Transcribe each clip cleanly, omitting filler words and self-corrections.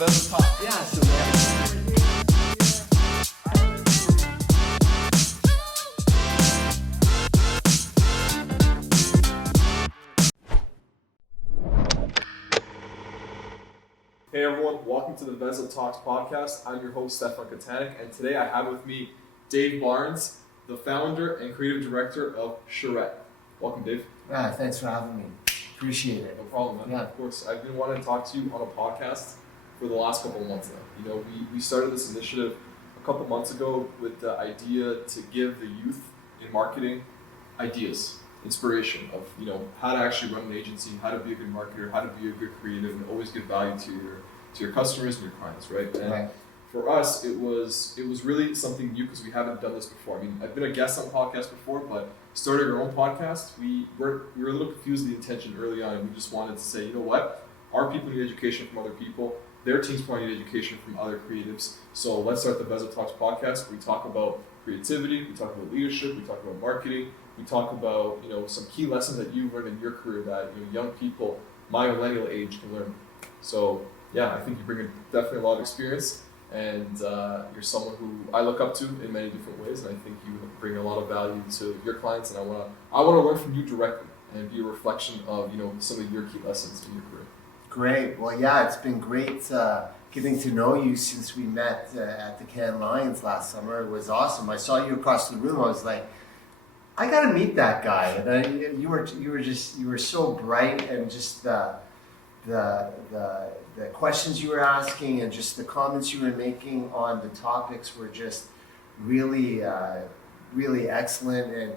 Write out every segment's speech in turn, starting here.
VezaTalks. Yeah, so man. Hey everyone, welcome to the VezaTalks podcast. I'm your host, Stefan Katanik, and today I have with me Dave Barnes, the founder and creative director of Charette. Welcome, Dave. Yeah, thanks for having me. Appreciate it. No problem, man. Yeah. Of course, I've been wanting to talk to you on a podcast for the last couple of months now. You know, we started this initiative a couple months ago with the idea to give the youth in marketing ideas, inspiration of, you know, how to actually run an agency, how to be a good marketer, how to be a good creative, and always give value to your customers and your clients, right? And Right. for us, it was really something new because we haven't done this before. I mean, I've been a guest on podcasts before, but starting our own podcast, we were a little confused with the intention early on, and we just wanted to say, you know what, our people need education from other people. Their teams probably need education from other creatives. So let's start the VezaTalks podcast. We talk about creativity, we talk about leadership, we talk about marketing, we talk about, you know, some key lessons that you learned in your career that, you know, young people my millennial age can learn. So yeah, I think you bring definitely a lot of experience, and you're someone who I look up to in many different ways, and I think you bring a lot of value to your clients, and I wanna learn from you directly and be a reflection of, you know, some of your key lessons in your career. Great. Well, yeah, it's been great getting to know you since we met at the Cannes Lions last summer. It was awesome. I saw you across the room. I was like, I got to meet that guy. And you were so bright, and just the questions you were asking and just the comments you were making on the topics were just really really excellent, and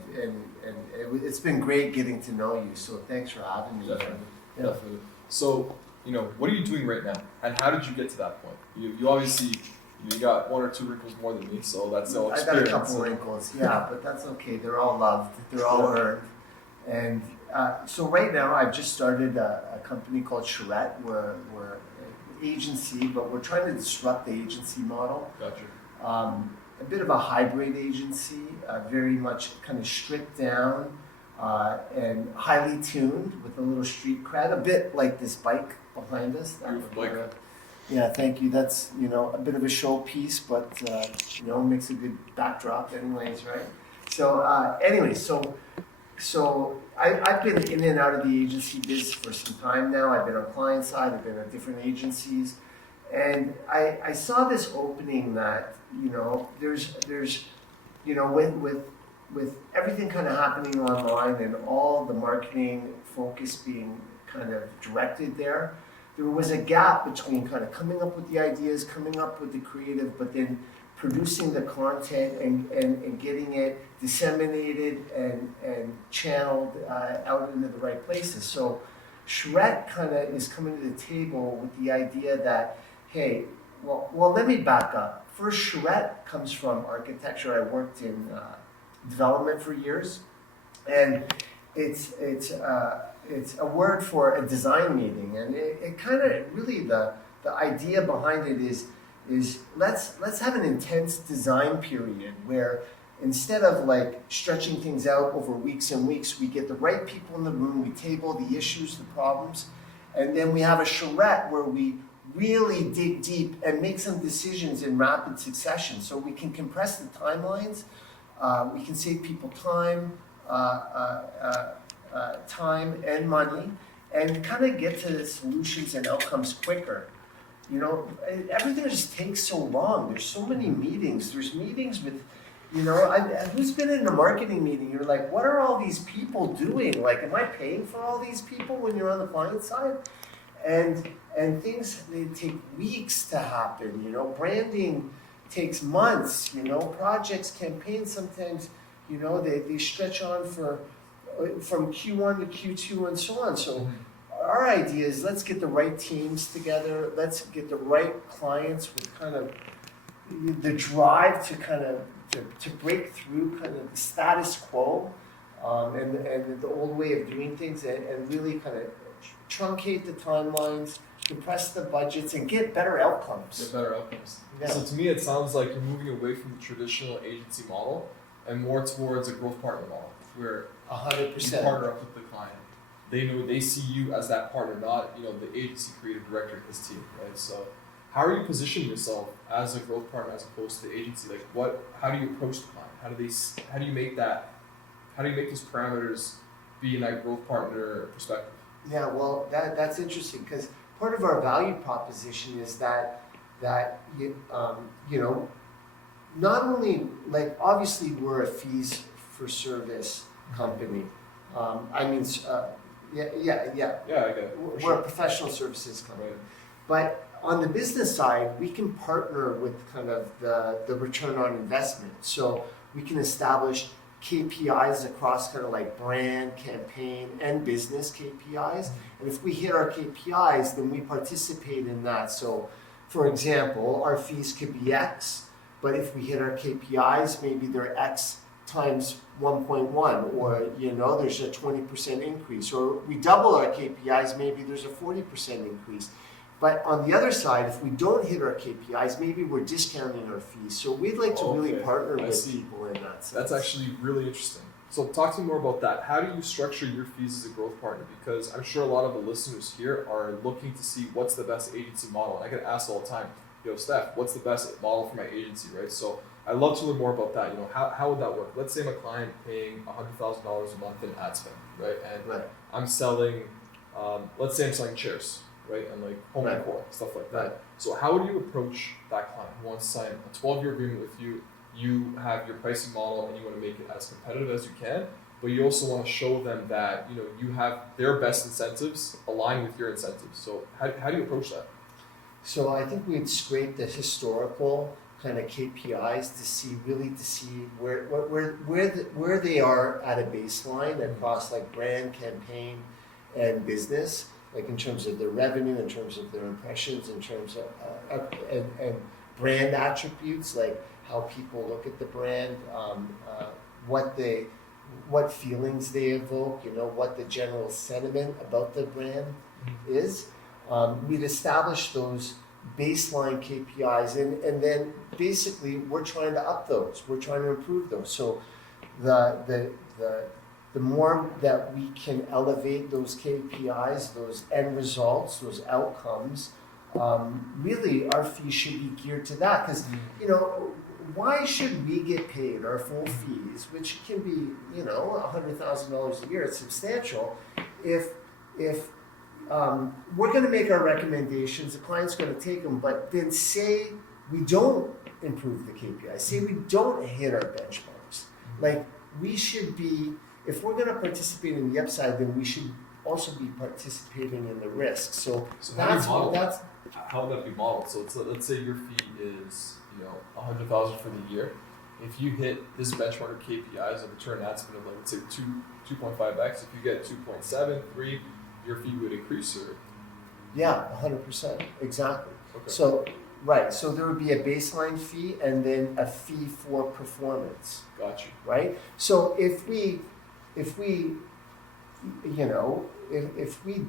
it's been great getting to know you. So thanks for having me. Definitely. So, you know, what are you doing right now, and how did you get to that point? You obviously, you got one or two wrinkles more than me, so that's all experience. I got a couple wrinkles, yeah, but that's okay. They're all loved. They're all earned. And so right now, I've just started a company called Charette. We're an agency, but we're trying to disrupt the agency model. Gotcha. A bit of a hybrid agency, very much kind of stripped down and highly tuned with a little street cred, a bit like this bike behind us. Yeah, thank you. That's, you know, a bit of a showpiece, but you know, makes a good backdrop anyways, right? So so I've been in and out of the agency biz for some time now. I've been on client side, I've been at different agencies, and I saw this opening that, you know, there's you know, with everything kind of happening online and all the marketing focus being kind of directed there was a gap between kind of coming up with the ideas, coming up with the creative, but then producing the content and getting it disseminated and channeled out into the right places. So Charette kind of is coming to the table with the idea that, hey, well, let me back up. First, Charette comes from architecture. I worked in development for years, and it's a word for a design meeting, and it kind of really the idea behind it is let's have an intense design period where instead of like stretching things out over weeks and weeks, we get the right people in the room, we table the issues, the problems, and then we have a charrette where we really dig deep and make some decisions in rapid succession, so we can compress the timelines, we can save people time and money, and kind of get to the solutions and outcomes quicker. You know, everything just takes so long. There's so many meetings. There's meetings with, you know, who's been in a marketing meeting? You're like, what are all these people doing? Like, am I paying for all these people when you're on the client side? And things, they take weeks to happen. You know, branding takes months. You know, projects, campaigns, sometimes, you know, they stretch on from Q1 to Q2 and so on. So our idea is, let's get the right teams together. Let's get the right clients with kind of the drive to kind of to break through kind of the status quo and the old way of doing things, and really kind of truncate the timelines, compress the budgets, and get better outcomes. Yeah. So to me, it sounds like you're moving away from the traditional agency model and more towards a growth partner model, where 100%. You partner up with the client. They see you as that partner, not, you know, the agency creative director of his team, right? So how are you positioning yourself as a growth partner as opposed to the agency? Like how do you approach the client? How do you make those parameters be in that growth partner perspective? Yeah, well, that's interesting because part of our value proposition is that you know, not only, like, obviously we're a fees for service company. I mean, yeah. Yeah, I get it. We're a professional services company. Right. But on the business side, we can partner with kind of the return on investment. So we can establish KPIs across kind of like brand, campaign, and business KPIs. And if we hit our KPIs, then we participate in that. So, for example, our fees could be X, but if we hit our KPIs, maybe they're X times 1.1, or there's a 20% increase, or we double our KPIs, maybe there's a 40% increase. But on the other side, if we don't hit our KPIs, maybe we're discounting our fees. So we'd like to really partner with people in that sense. That's actually really interesting. So talk to me more about that. How do you structure your fees as a growth partner? Because I'm sure a lot of the listeners here are looking to see what's the best agency model. And I get asked all the time, Steph, what's the best model for my agency, right? So I'd love to learn more about that. How would that work? Let's say I'm a client paying $100,000 a month in ad spend, right? And I'm selling, let's say I'm selling chairs, right? And like home decor, stuff like that. Right. So how would you approach that client who wants to sign a 12-year agreement with you? You have your pricing model and you want to make it as competitive as you can, but you also want to show them that you have their best incentives aligned with your incentives. So how do you approach that? So I think we'd scrape the historical kind of KPIs to see where they are at a baseline across like brand, campaign, and business, like in terms of their revenue, in terms of their impressions, in terms of and brand attributes, like how people look at the brand, what feelings they evoke, what the general sentiment about the brand is. We'd establish those baseline KPIs, and then basically we're trying to up those. We're trying to improve those. So the more that we can elevate those KPIs, those end results, those outcomes, really our fees should be geared to that. Because why should we get paid our full fees, which can be $100,000 a year? It's substantial. If we're going to make our recommendations, the client's going to take them, but then say we don't improve the KPI, say we don't hit our benchmarks. Like, we should be, if we're going to participate in the upside, then we should also be participating in the risk. So how would that be modeled? So let's say your fee is $100,000 for the year. If you hit this benchmark of KPIs of return ad spend of, like, let's say 2.5x, if you get 2.7, 3, your fee would increase, or? Yeah, 100%, exactly. Okay. So there would be a baseline fee and then a fee for performance. Got you. Right? So if we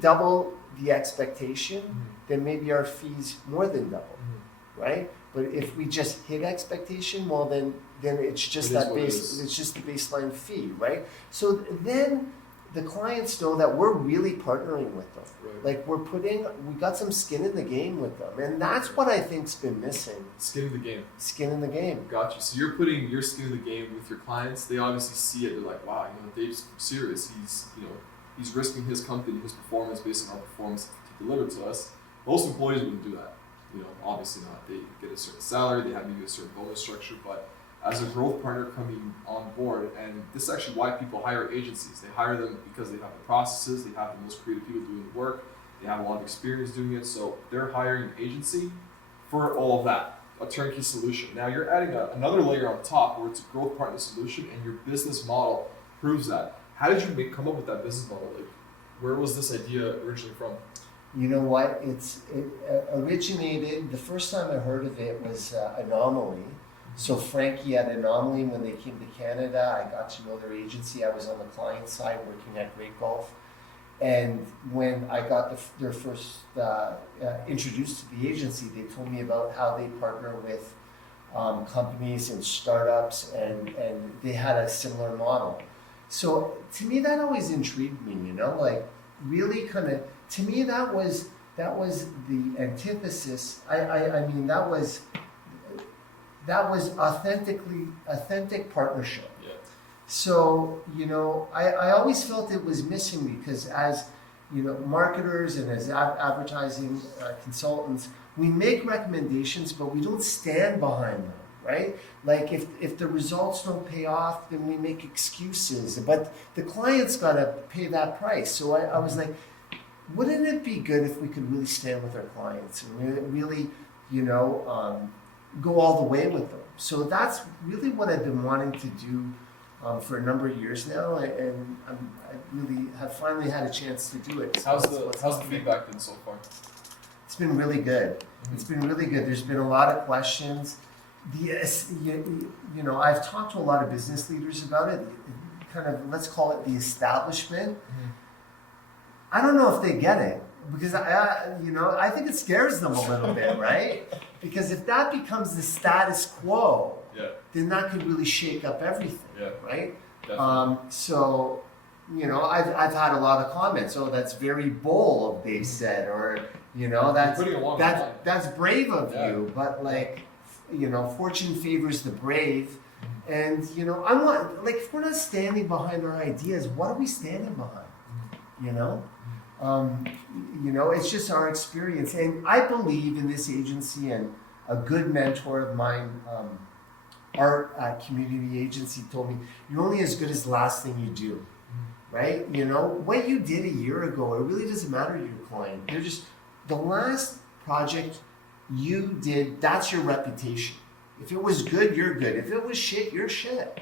double the expectation, then maybe our fees more than double, right? But if we just hit expectation, well then it's just it's just the baseline fee, right? So then the clients know that we're really partnering with them. Right. Like we got some skin in the game with them. And that's what I think's been missing. Skin in the game. Skin in the game. Gotcha. So you're putting your skin in the game with your clients. They obviously see it. They're like, wow, Dave's serious. He's risking his company, his performance based on our performance to deliver to us. Most employees wouldn't do that. Obviously not. They get a certain salary, they have maybe a certain bonus structure, but as a growth partner coming on board, and this is actually why people hire agencies. They hire them because they have the processes, they have the most creative people doing the work, they have a lot of experience doing it, so they're hiring an agency for all of that, a turnkey solution. Now you're adding another layer on top where it's a growth partner solution, and your business model proves that. How did you come up with that business model? Like, where was this idea originally from? You know what? It originated, the first time I heard of it was Anomaly. So Frankie at Anomaly, when they came to Canada, I got to know their agency. I was on the client side working at Great Golf. And when I got their first introduced to the agency, they told me about how they partner with companies and startups, and they had a similar model. So to me, that always intrigued me, like really kind of, to me, that was the antithesis. I mean, that was authentic partnership. Yeah. So, I always felt it was missing because as, marketers and as advertising consultants, we make recommendations, but we don't stand behind them, right? Like if the results don't pay off, then we make excuses, but the client's got to pay that price. So I was like, wouldn't it be good if we could really stand with our clients and really, go all the way with them? So that's really what I've been wanting to do for a number of years now, and I really have finally had a chance to do it. So how's the feedback been so far? It's been really good. Mm-hmm. It's been really good. There's been a lot of questions. I've talked to a lot of business leaders about it. Kind of, let's call it the establishment. Mm-hmm. I don't know if they get it because I think it scares them a little bit, right? Because if that becomes the status quo, then that could really shake up everything, right? So, I've had a lot of comments. Oh, that's very bold, they said, or that's brave of you. But fortune favors the brave, and I want if we're not standing behind our ideas, what are we standing behind? It's just our experience. And I believe in this agency, and a good mentor of mine, our community agency, told me, you're only as good as the last thing you do, right? What you did a year ago, it really doesn't matter to your client. They're just, the last project you did, that's your reputation. If it was good, you're good. If it was shit, you're shit.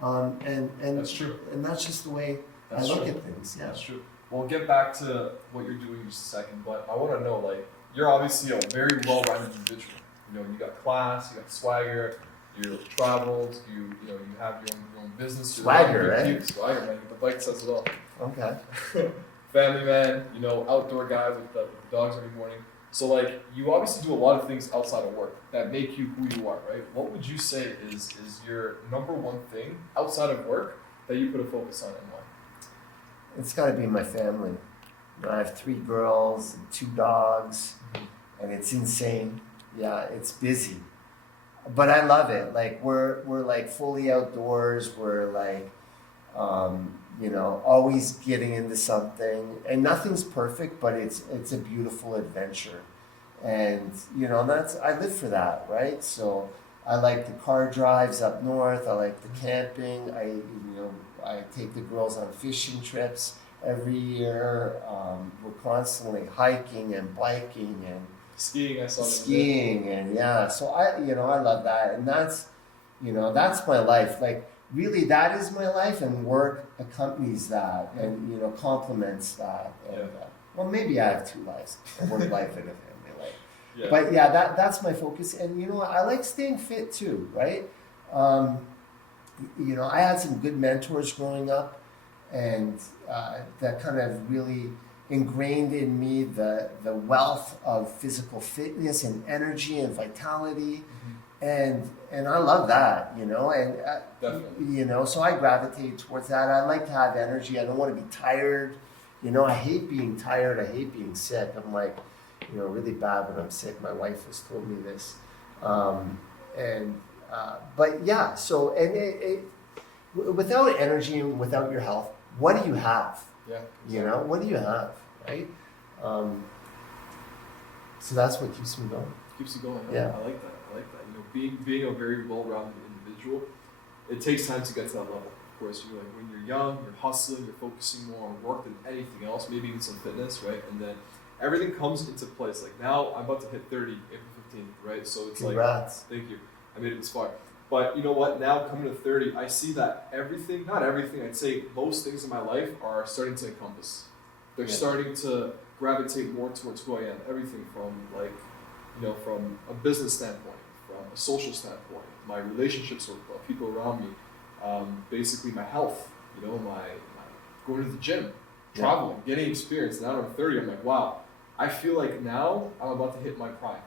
And that's true. And that's just the way I look at things. Yeah. That's true. We'll get back to what you're doing in just a second, but I want to know, you're obviously a very well-rounded individual. You got class, you got swagger, you're traveled, you have your own business. Swagger, right? Swagger, man. The bike says it all. Okay. Family man, outdoor guy with the dogs every morning. So, you obviously do a lot of things outside of work that make you who you are, right? What would you say is your number one thing outside of work that you put a focus on, and why? It's got to be my family. I have 3 girls and 2 dogs, and it's insane. Yeah, it's busy, but I love it. We're fully outdoors. We're always getting into something, and nothing's perfect, but it's a beautiful adventure, and I live for that, right? So I like the car drives up north. I like the camping. I take the girls on fishing trips every year. We're constantly hiking and biking and skiing. I saw skiing, and so I love that, and that's my life. Really, that is my life, and work accompanies that, and complements that. And, well, maybe I have 2 lives: a work life and a family life. Yeah. But that's my focus, and I like staying fit too, right? I had some good mentors growing up, and that kind of really ingrained in me the wealth of physical fitness and energy and vitality, and I love that, and so I gravitate towards that. I like to have energy. I don't want to be tired. I hate being tired. I hate being sick. I'm really bad when I'm sick. My wife has told me this, so without energy and without your health, what do you have? Yeah. Exactly. What do you have, right? So that's what keeps me going. Keeps you going. Yeah. I like that. Being a very well-rounded individual, it takes time to get to that level. Of course, when you're young, you're hustling, you're focusing more on work than anything else, maybe even some fitness, right? And then everything comes into place. Now I'm about to hit 30, April 15th, right? So it's Congrats. Thank you. I made it this far. But you know what? Now coming to 30, I see that everything, not everything, I'd say most things in my life are starting to encompass. They're starting to gravitate more towards who I am. Everything from from a business standpoint, from a social standpoint, my relationships with people around me, basically my health, my going to the gym, traveling, getting experience. Now I'm 30, I'm like, wow, I feel like now I'm about to hit my prime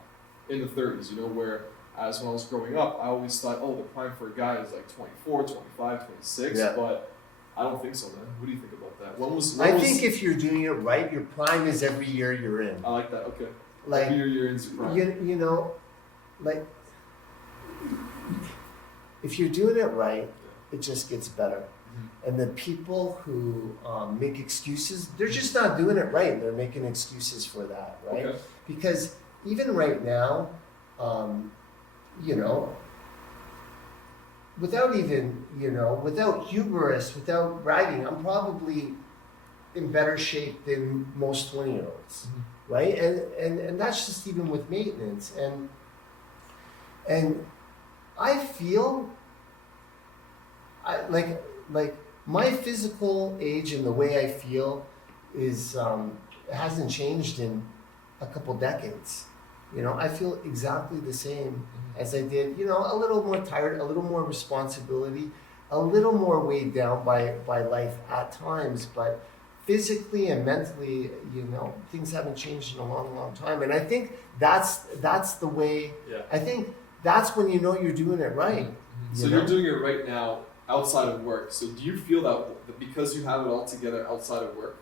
in the 30s, whereas when I was growing up, I always thought, the prime for a guy is 24, 25, 26, but I don't think so, man. What do you think about that? I think if you're doing it right, your prime is every year you're in. I like that. Okay. Like every year you're in your prime. You know, like if you're doing it right, it just gets better. Mm-hmm. And the people who make excuses, they're just not doing it right. They're making excuses for that, right? Okay. Because even right now, you know, without hubris, without bragging, I'm probably in better shape than most 20-year-olds, mm-hmm. right? And that's just even with maintenance. And I feel like my physical age and the way I feel is hasn't changed in a couple decades. You know, I feel exactly the same mm-hmm. as I did, you know, a little more tired, a little more responsibility, a little more weighed down by life at times, but physically and mentally, you know, things haven't changed in a long, long time. And I think that's the way, I think that's when you know you're doing it right. Mm-hmm. So you're doing it right now outside of work. So do you feel that because you have it all together outside of work,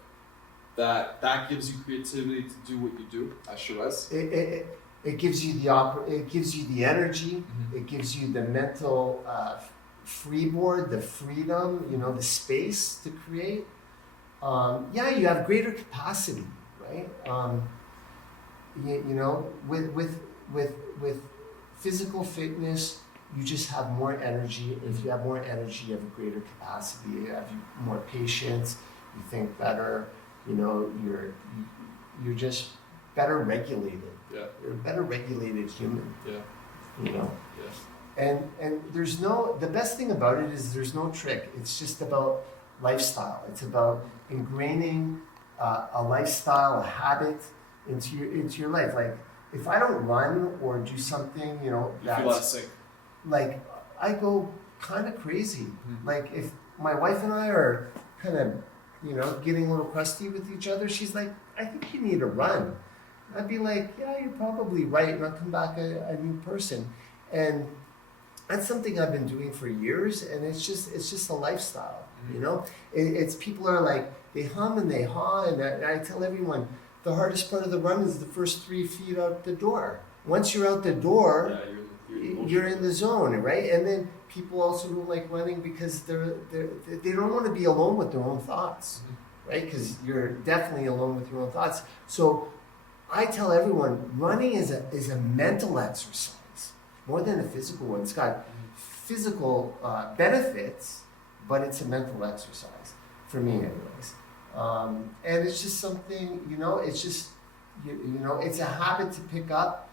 that gives you creativity to do what you do at Shiraz? It gives you it gives you the energy, mm-hmm. it gives you the mental freeboard, the freedom, you know, the space to create. You have greater capacity, right? You know, with physical fitness, you just have more energy. If you have more energy, you have a greater capacity. You have more patience. You think better. You know, you're just better regulated. Yeah. You're a better regulated human. Yeah. You know. Yeah. And the best thing about it is there's no trick. It's just about lifestyle. It's about ingraining a lifestyle, a habit into your life. Like if I don't run or do something, you know, you feel out of sync. Like I go kind of crazy. Mm-hmm. Like if my wife and I are kind of, you know, getting a little crusty with each other, she's like, I think you need to run. I'd be like, yeah, you're probably right, and I'll come back a new person. And that's something I've been doing for years, and it's just a lifestyle, mm-hmm. you know? It's people are like, they hum and they haw, and I tell everyone, the hardest part of the run is the first 3 feet out the door. Once you're out the door, you're in the zone, right? And then people also don't like running because they don't want to be alone with their own thoughts, mm-hmm. right? Because you're definitely alone with your own thoughts. So I tell everyone, running is a mental exercise more than a physical one. It's got physical benefits, but it's a mental exercise for me, anyways. And it's just something, you know. It's just you know, it's a habit to pick up.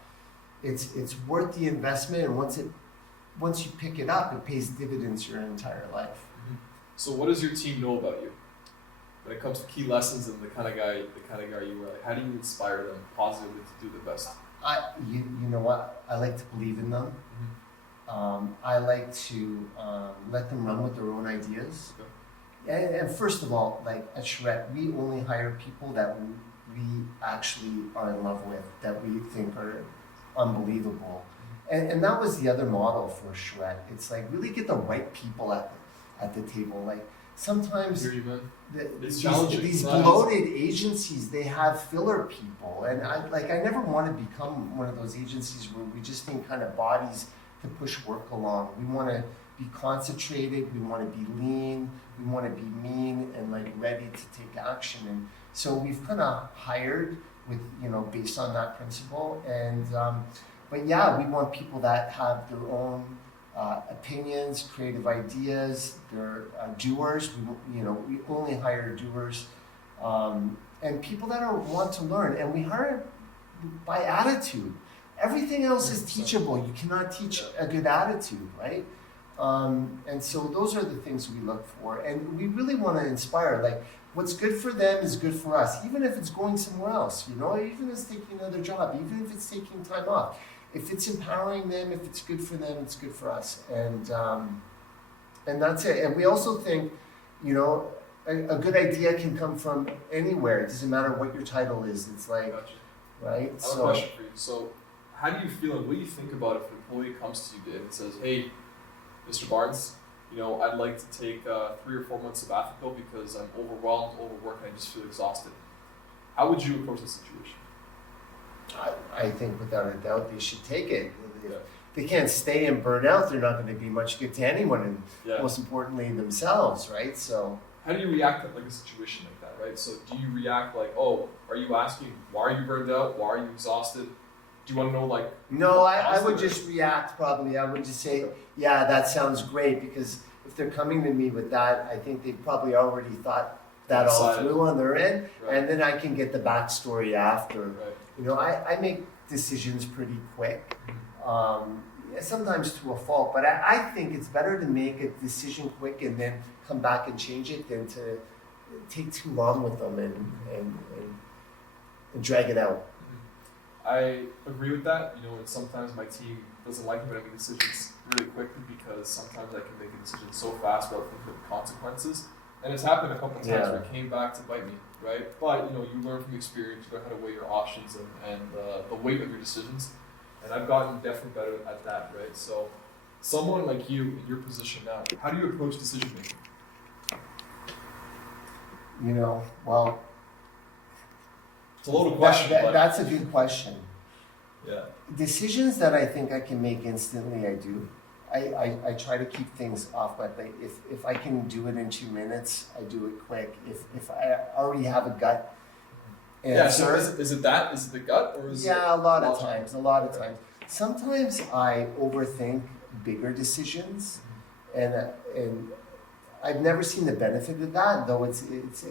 It's worth the investment, and once you pick it up, it pays dividends your entire life. Mm-hmm. So, what does your team know about you when it comes to key lessons and the kind of guy you were? Like, how do you inspire them positively to do the best? You know what? I like to believe in them. Mm-hmm. I like to let them run with their own ideas. Okay. And first of all, like at Charette, we only hire people that we actually are in love with, that we think are unbelievable. Mm-hmm. And that was the other model for Charette. It's like really get the right people at the table. Like sometimes these bloated agencies, they have filler people, and I never want to become one of those agencies where we just need kind of bodies to push work along. We want to be concentrated, we want to be lean, we want to be mean and like ready to take action. And so we've kind of hired with, you know, based on that principle. And but yeah, we want people that have their own opinions, creative ideas. They're doers. We only hire doers, and people that want to learn. And we hire by attitude. Everything else is teachable. You cannot teach a good attitude, right? And so those are the things we look for, and we really want to inspire. Like what's good for them is good for us, even if it's going somewhere else. You know, even if it's taking another job, even if it's taking time off. If it's empowering them, if it's good for them, it's good for us. And that's it. And we also think, you know, a good idea can come from anywhere. It doesn't matter what your title is. It's like, gotcha. Right? I have a question for you. So how do you feel and what do you think about if an employee comes to you and says, hey, Mr. Barnes, I'd like to take 3 or 4 months sabbatical because I'm overwhelmed, overworked, and I just feel exhausted. How would you approach this situation? I think without a doubt they should take it. Yeah. If they can't stay and burn out, they're not going to be much good to anyone, and Yeah. most importantly themselves, right? So How do you react to like a situation like that, right? So do you react like, oh, are you asking why are you burned out? Why are you exhausted? Do you want to know like? no, I would just react probably. I would just say, yeah, that sounds great, because if they're coming to me with that, I think they probably already thought that all Decided. through on their end, Right. and then I can get the backstory after. Right. I make decisions pretty quick. Mm-hmm. Sometimes to a fault, but I think it's better to make a decision quick and then come back and change it than to take too long with them and drag it out. I agree with that. And sometimes my team doesn't like it when I make decisions really quickly because sometimes I can make a decision so fast without thinking of the consequences. And it's happened a couple of times where it came back to bite me, right? But you learn from experience, you learn how to weigh your options and the weight of your decisions. And I've gotten definitely better at that, right? So someone like you in your position now, how do you approach decision making? Well, It's a loaded question. but that's a good question. yeah. Decisions that I think I can make instantly, I do. I try to keep things off my plate. If I can do it in 2 minutes, I do it quick. If I already have a gut answer. So is it that? Is it the gut or is it Yeah, a lot of logic? times. Sometimes I overthink bigger decisions, and I've never seen the benefit of that, though it's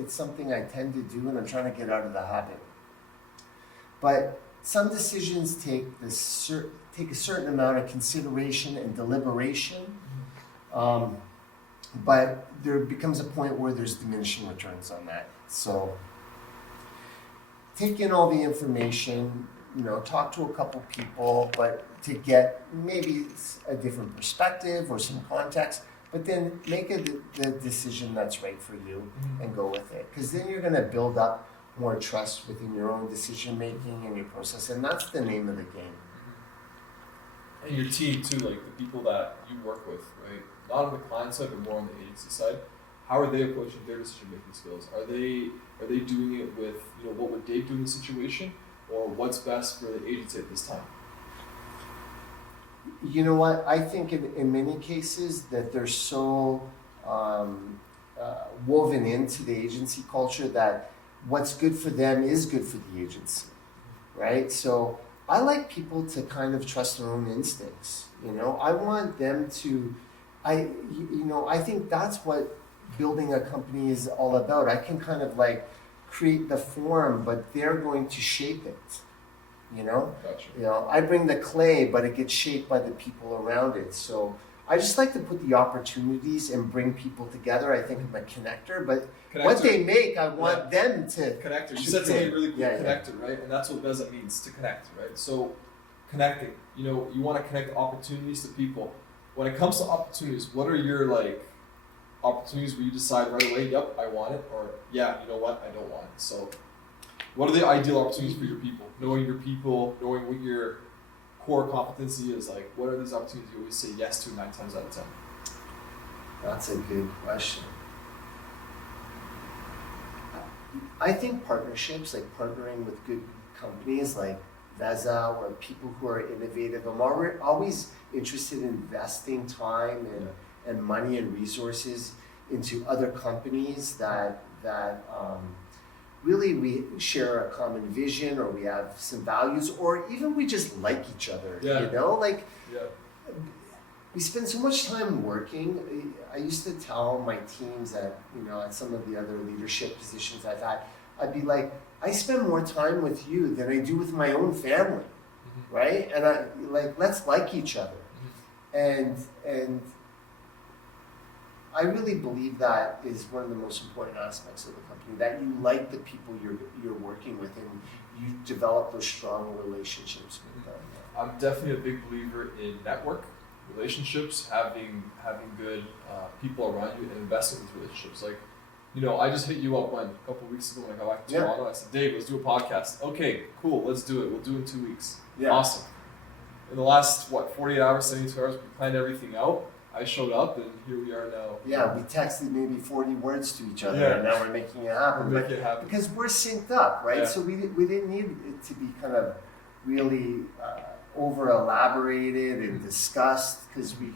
something I tend to do, and I'm trying to get out of the habit. But some decisions take a certain amount of consideration and deliberation, but there becomes a point where there's diminishing returns on that. So take in all the information, talk to a couple people, but to get maybe a different perspective or some context, but then make the decision that's right for you and go with it. Because then you're going to build up more trust within your own decision making and your process, and that's the name of the game. And your team too, like the people that you work with, right? Not on the client side, but more on the agency side. How are they approaching their decision making skills? Are they doing it with what would they do in the situation, or what's best for the agency at this time? You know what? I think in many cases that they're so woven into the agency culture that what's good for them is good for the agency, right? So I like people to kind of trust their own instincts. I want them to. I think that's what building a company is all about. I can kind of like create the form, but they're going to shape it. Gotcha. I bring the clay, but it gets shaped by the people around it. So I just like to put the opportunities and bring people together. I think I'm a connector, but what they make, I want them to. Connector. You said something really cool. Connector, right? And that's what Veza means, to connect, right? So connecting. You want to connect opportunities to people. When it comes to opportunities, what are your opportunities where you decide right away, yep, I want it, or yeah, you know what, I don't want it. So what are the ideal opportunities for your people? Knowing your people, knowing what your core competency is, like what are these opportunities you always say yes to 9 times out of 10? That's a good question. I think partnerships, like partnering with good companies like Veza or people who are innovative, I'm always interested in investing time and money and resources into other companies that really we share a common vision, or we have some values, or even we just like each other. We spend so much time working. I used to tell my teams that, at some of the other leadership positions I've had, I'd be like, I spend more time with you than I do with my own family, right? And let's like each other. And I really believe that is one of the most important aspects of the company, that you like the people you're working with and you develop those strong relationships with them. I'm definitely a big believer in network, relationships, having good people around you and investing in these relationships. Like, I just hit you up a couple of weeks ago when I got back to Toronto. I said, Dave, let's do a podcast. Okay, cool, let's do it. We'll do it in 2 weeks. Yeah. Awesome. In the last, 48 hours, 72 hours, we planned everything out. I showed up, and here we are now. Yeah, we texted maybe 40 words to each other, Yeah. and now we're making it happen. Make it happen. Because we're synced up, right? Yeah. So we didn't need it to be kind of really over elaborated and discussed, because we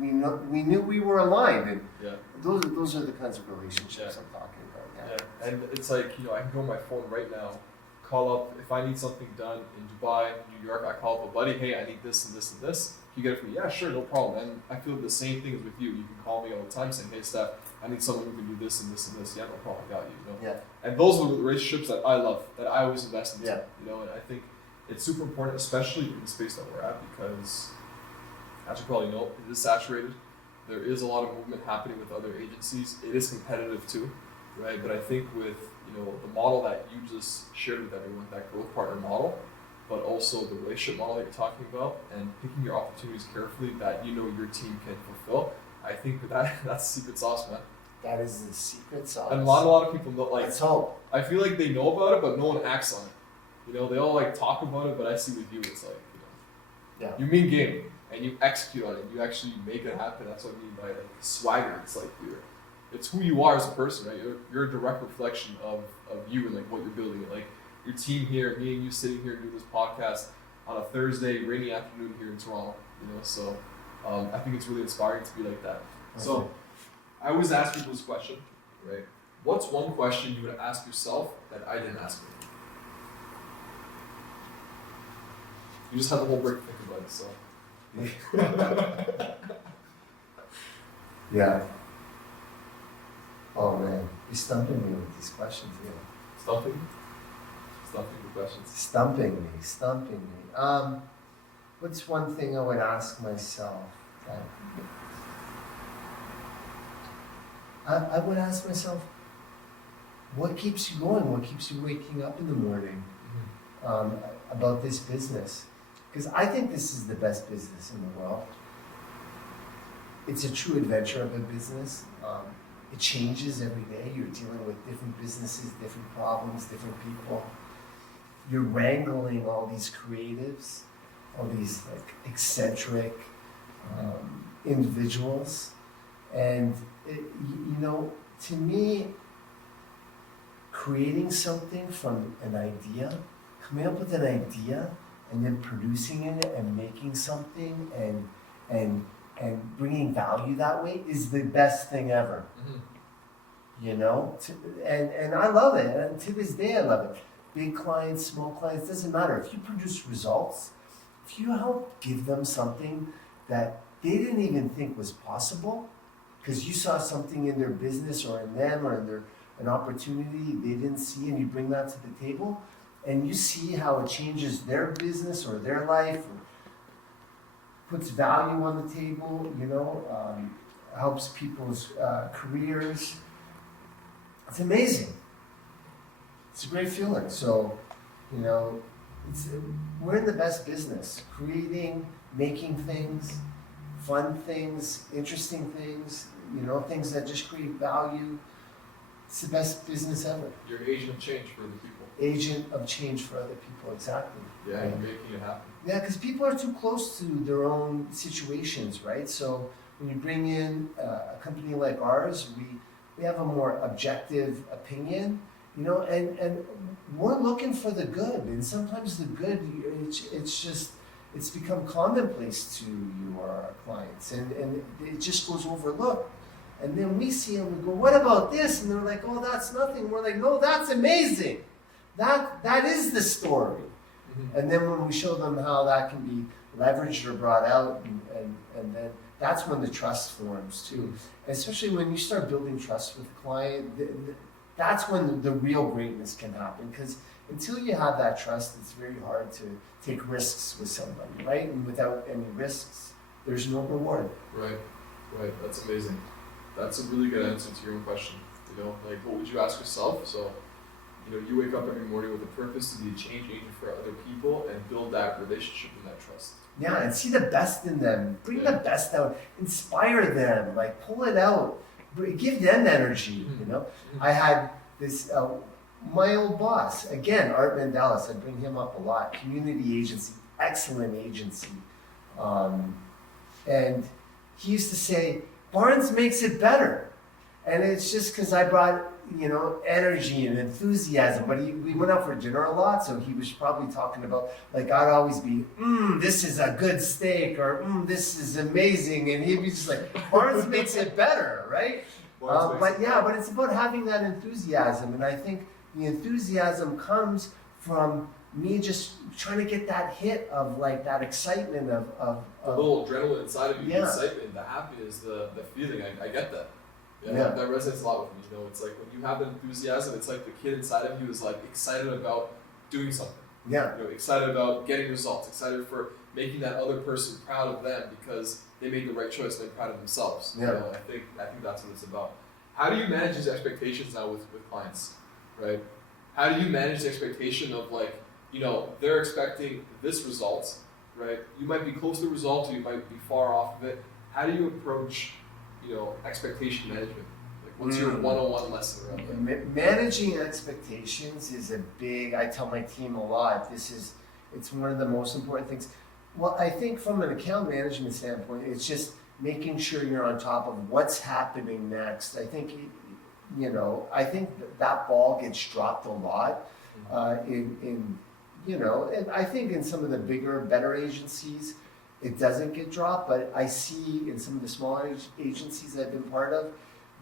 knew we were aligned, and Yeah. those are the kinds of relationships I'm talking about. Yeah. And it's like, I can go on my phone right now, call up if I need something done in Dubai, New York. I call up a buddy. Hey, I need this and this and this. You get it from me? Yeah, sure, no problem. And I feel the same thing as with you. You can call me all the time saying, hey, Steph, I need someone who can do this and this and this. Yeah, no problem. I got you. Yeah. And those are the relationships that I love, that I always invest into. Yeah. And I think it's super important, especially in the space that we're at, because as you probably know, it is saturated. There is a lot of movement happening with other agencies. It is competitive too, right? But I think with the model that you just shared with everyone, that growth partner model, but also the relationship model that you're talking about, and picking your opportunities carefully that your team can fulfill. I think that's the secret sauce, man. That is the secret sauce. And a lot of people know, Let's hope. I feel like they know about it, but no one acts on it. They all talk about it, but I see with you, it's like, Yeah. you mean game and you execute on it. You actually make it happen. That's what I mean by swagger. It's like it's who you are as a person, right? You're a direct reflection of you and what you're building. Your team here, me and you sitting here doing this podcast on a Thursday, rainy afternoon here in Toronto. So I think it's really inspiring to be like that. So I always ask people this question, right? What's one question you would ask yourself that I didn't ask you? You just had the whole break to think about it, so. Yeah. Oh man, you're stumping me with these questions here. Stumping? Stumping the questions. Stumping me. What's one thing I would ask myself? I would ask myself, what keeps you going? What keeps you waking up in the morning about this business? Because I think this is the best business in the world. It's a true adventure of a business. It changes every day. You're dealing with different businesses, different problems, different people. You're wrangling all these creatives, all these eccentric individuals. And, to me, creating something from an idea, coming up with an idea, and then producing it and making something and bringing value that way is the best thing ever. And I love it. And to this day, I love it. Big clients, small clients, doesn't matter. If you produce results, if you help give them something that they didn't even think was possible, because you saw something in their business or in them or in an opportunity they didn't see, and you bring that to the table, and you see how it changes their business or their life, or puts value on the table, helps people's careers. It's amazing. It's a great feeling. So, we're in the best business, creating, making things, fun things, interesting things, things that just create value. It's the best business ever. You're an agent of change for other people. Agent of change for other people, exactly. Yeah, you're making it happen. Yeah, because people are too close to their own situations, right? So when you bring in a company like ours, we have a more objective opinion, and we're looking for the good. And sometimes the good, it's become commonplace to you or our clients, and it just goes overlooked. And then we see them and we go, what about this? And they're like, oh, that's nothing. We're like, no, that's amazing. That is the story. Mm-hmm. And then when we show them how that can be leveraged or brought out, and then that's when the trust forms too. And especially when you start building trust with the client, that's when the real greatness can happen. Because until you have that trust, it's very hard to take risks with somebody, right? And without any risks, there's no reward. Right. That's amazing. That's a really good answer to your own question. What would you ask yourself? So, you wake up every morning with a purpose to be a change agent for other people and build that relationship and that trust. Yeah, and see the best in them. Bring the best out. Inspire them. Pull it out. Give them energy, Mm-hmm. I had this, my old boss, again, Art Mandelis, I bring him up a lot. Community agency, excellent agency. And he used to say, Barnes makes it better. And it's just because I brought, energy and enthusiasm. But we went out for dinner a lot, so he was probably talking about, like, I'd always be, this is a good steak, or this is amazing. And he'd be just like, Barnes makes it better, right? But it's about having that enthusiasm. And I think the enthusiasm comes from me just trying to get that hit of like that excitement of the little adrenaline inside of you, Yeah. the excitement, the happiness, the feeling. I get that. Yeah, Yeah. That resonates a lot with me. It's like when you have that enthusiasm, it's like the kid inside of you is like excited about doing something. Yeah. Excited about getting results, excited for making that other person proud of them because they made the right choice, they're proud of themselves. Yeah. I think that's what it's about. How do you manage these expectations now with clients, right? How do you manage the expectation of like, they're expecting this result, right? You might be close to the result, or you might be far off of it. How do you approach, expectation management? Like, what's your one-on-one lesson around that? Managing expectations is I tell my team a lot, it's one of the most important things. Well, I think from an account management standpoint, it's just making sure you're on top of what's happening next. I think, I think that ball gets dropped a lot and I think in some of the bigger, better agencies, it doesn't get dropped, but I see in some of the smaller agencies I've been part of,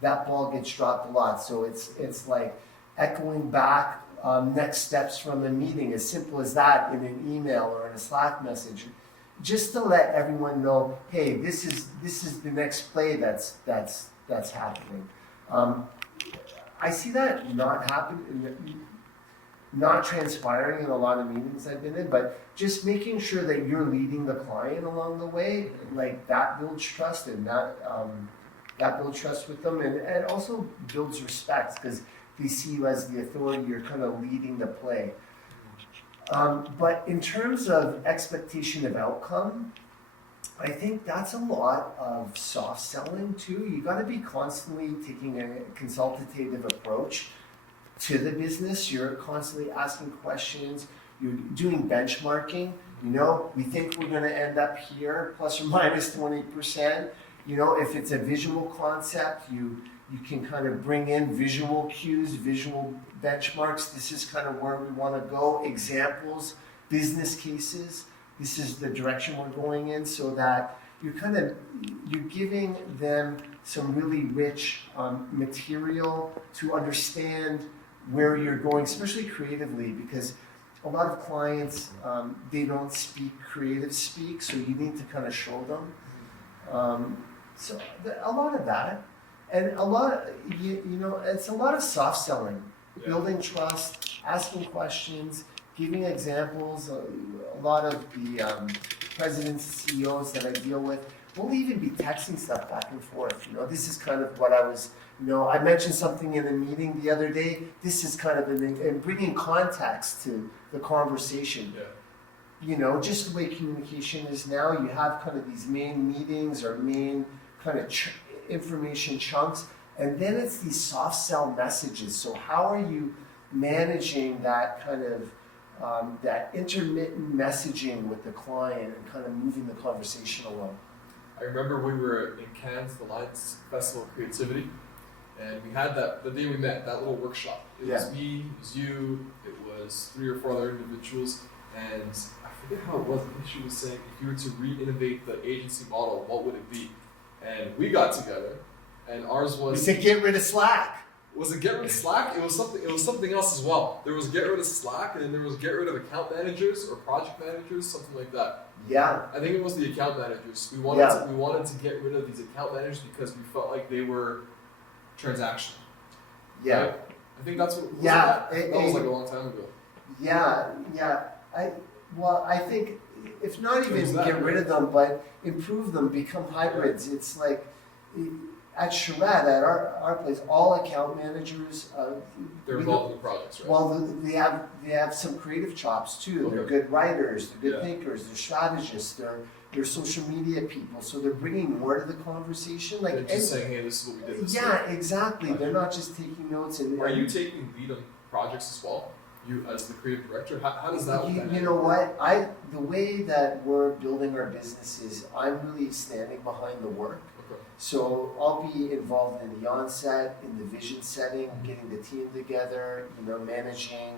that ball gets dropped a lot. So it's like echoing back next steps from a meeting, as simple as that, in an email or in a Slack message, just to let everyone know, hey, this is the next play that's happening. I see that not transpiring in a lot of meetings I've been in, but just making sure that you're leading the client along the way, like that builds trust, and that builds trust with them, and also builds respect because they see you as the authority. You're kind of leading the play. But in terms of expectation of outcome, I think that's a lot of soft selling too. You got to be constantly taking a consultative approach to the business. You're constantly asking questions. You're doing benchmarking. We think we're going to end up here, plus or minus 20%. If it's a visual concept, you can kind of bring in visual cues, visual benchmarks. This is kind of where we want to go. Examples, business cases. This is the direction we're going in, so that you're giving them some really rich material to understand where you're going, especially creatively, because a lot of clients, they don't speak creative speak, so you need to kind of show them. So a lot of that, and a lot, it's a lot of soft selling, building trust, asking questions, giving examples. A lot of the presidents, CEOs that I deal with, we'll even be texting stuff back and forth. This is kind of what I was. I mentioned something in a meeting the other day. This is kind of and bringing context to the conversation. Yeah. Just the way communication is now, you have kind of these main meetings or main kind of information chunks, and then it's these soft sell messages. So how are you managing that kind of that intermittent messaging with the client and kind of moving the conversation along? I remember we were in Cannes, the Lions Festival of Creativity, and we had the day we met, that little workshop. It was me, it was you, it was 3 or 4 other individuals, and I forget how it was. I think she was saying, if you were to re-innovate the agency model, what would it be? And we got together, and ours was... We said get rid of Slack. Was it get rid of Slack? It was something else as well. There was get rid of Slack, and then there was get rid of account managers or project managers, something like that. Yeah. I think it was the account managers. We wanted to get rid of these account managers because we felt like they were transactional. Yeah. Right? I think that's what. Yeah. That was like a long time ago. Yeah. I think if not even get rid of them, but improve them, become hybrids. It's like at Charette, at our place, all account managers. They're involved in the projects, right? Well, they have some creative chops too. Okay. They're good writers, they're good thinkers, they're strategists, they're social media people. So they're bringing more to the conversation. Like they're just saying, hey, this is what we did. Exactly. They're not just taking notes. Are you taking lead on projects as well? you as the creative director? How does that work? You know what? The way that we're building our business is I'm really standing behind the work. Okay. So I'll be involved in the onset, in the vision setting, getting the team together, managing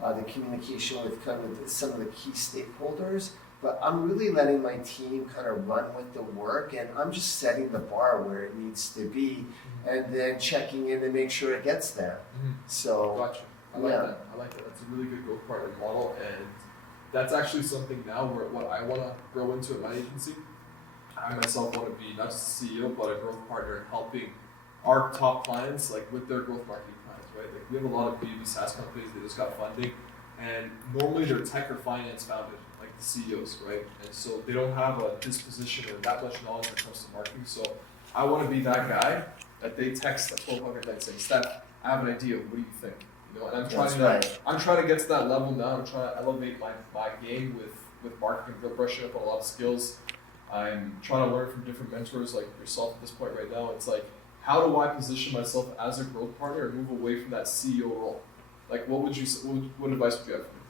the communication with kind of some of the key stakeholders. But I'm really letting my team kind of run with the work, and I'm just setting the bar where it needs to be, and then checking in to make sure it gets there. So, gotcha. I like that. That's a really good growth partner model, and that's actually something now where what I want to grow into at my agency. I myself want to be not just a CEO, but a growth partner in helping our top clients like with their growth marketing plans, right? Like we have a lot of B2B SaaS companies that just got funding, and normally they're tech or finance founded, like the CEOs, right? And so they don't have a disposition or that much knowledge when it comes to marketing. So I want to be that guy that they text at 1200 night saying, "Steph, I have an idea. What do you think?" And I'm trying to get to that level now. I'm trying to elevate my game with marketing, brushing up on a lot of skills. I'm trying to learn from different mentors like yourself at this point right now. It's like, how do I position myself as a growth partner and move away from that CEO role? Like, what advice would you have for me?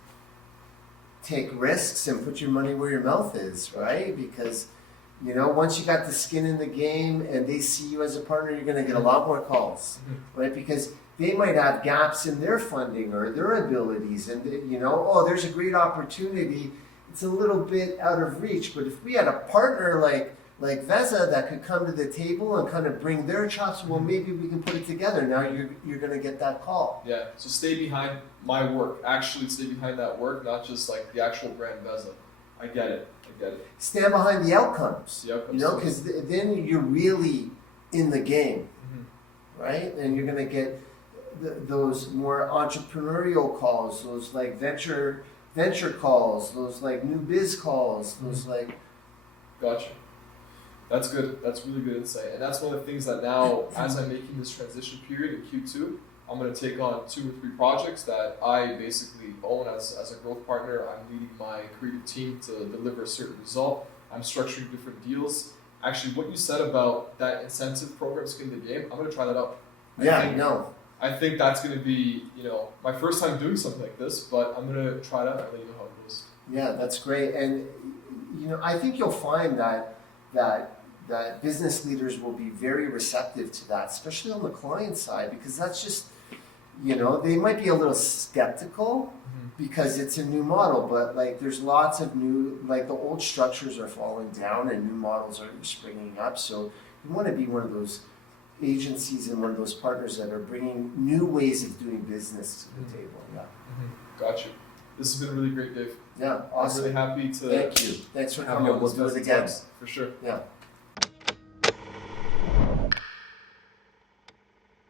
Take risks and put your money where your mouth is, right? Because, once you got the skin in the game and they see you as a partner, you're going to get a lot more calls, right? Because they might have gaps in their funding or their abilities, and there's a great opportunity. It's a little bit out of reach, but if we had a partner like Veza that could come to the table and kind of bring their chops, well, maybe we can put it together. Now you're going to get that call. Yeah. So stay behind my work. Actually, stay behind that work, not just like the actual brand Veza. I get it. Stand behind the outcomes. Because then you're really in the game, right? And you're going to get those more entrepreneurial calls, those like venture calls, those like new biz calls, those like. Gotcha. That's good. That's really good insight. And that's one of the things that now, as I'm making this transition period in Q2, I'm going to take on 2 or 3 projects that I basically own as a growth partner. I'm leading my creative team to deliver a certain result. I'm structuring different deals. Actually, what you said about that incentive program skin in the game, I'm going to try that out. I think that's going to be, my first time doing something like this, but I'm going to try it out and let you know how it goes. Yeah, that's great. And, I think you'll find that business leaders will be very receptive to that, especially on the client side, because that's just, they might be a little skeptical because it's a new model, but like there's lots of new, like the old structures are falling down and new models are springing up. So you want to be one of those agencies and one of those partners that are bringing new ways of doing business to the table. Yeah. Got you. This has been really great, Dave. Yeah, awesome. I'm really happy to. Thank you. Thanks for coming. We'll do it again. For sure. Yeah.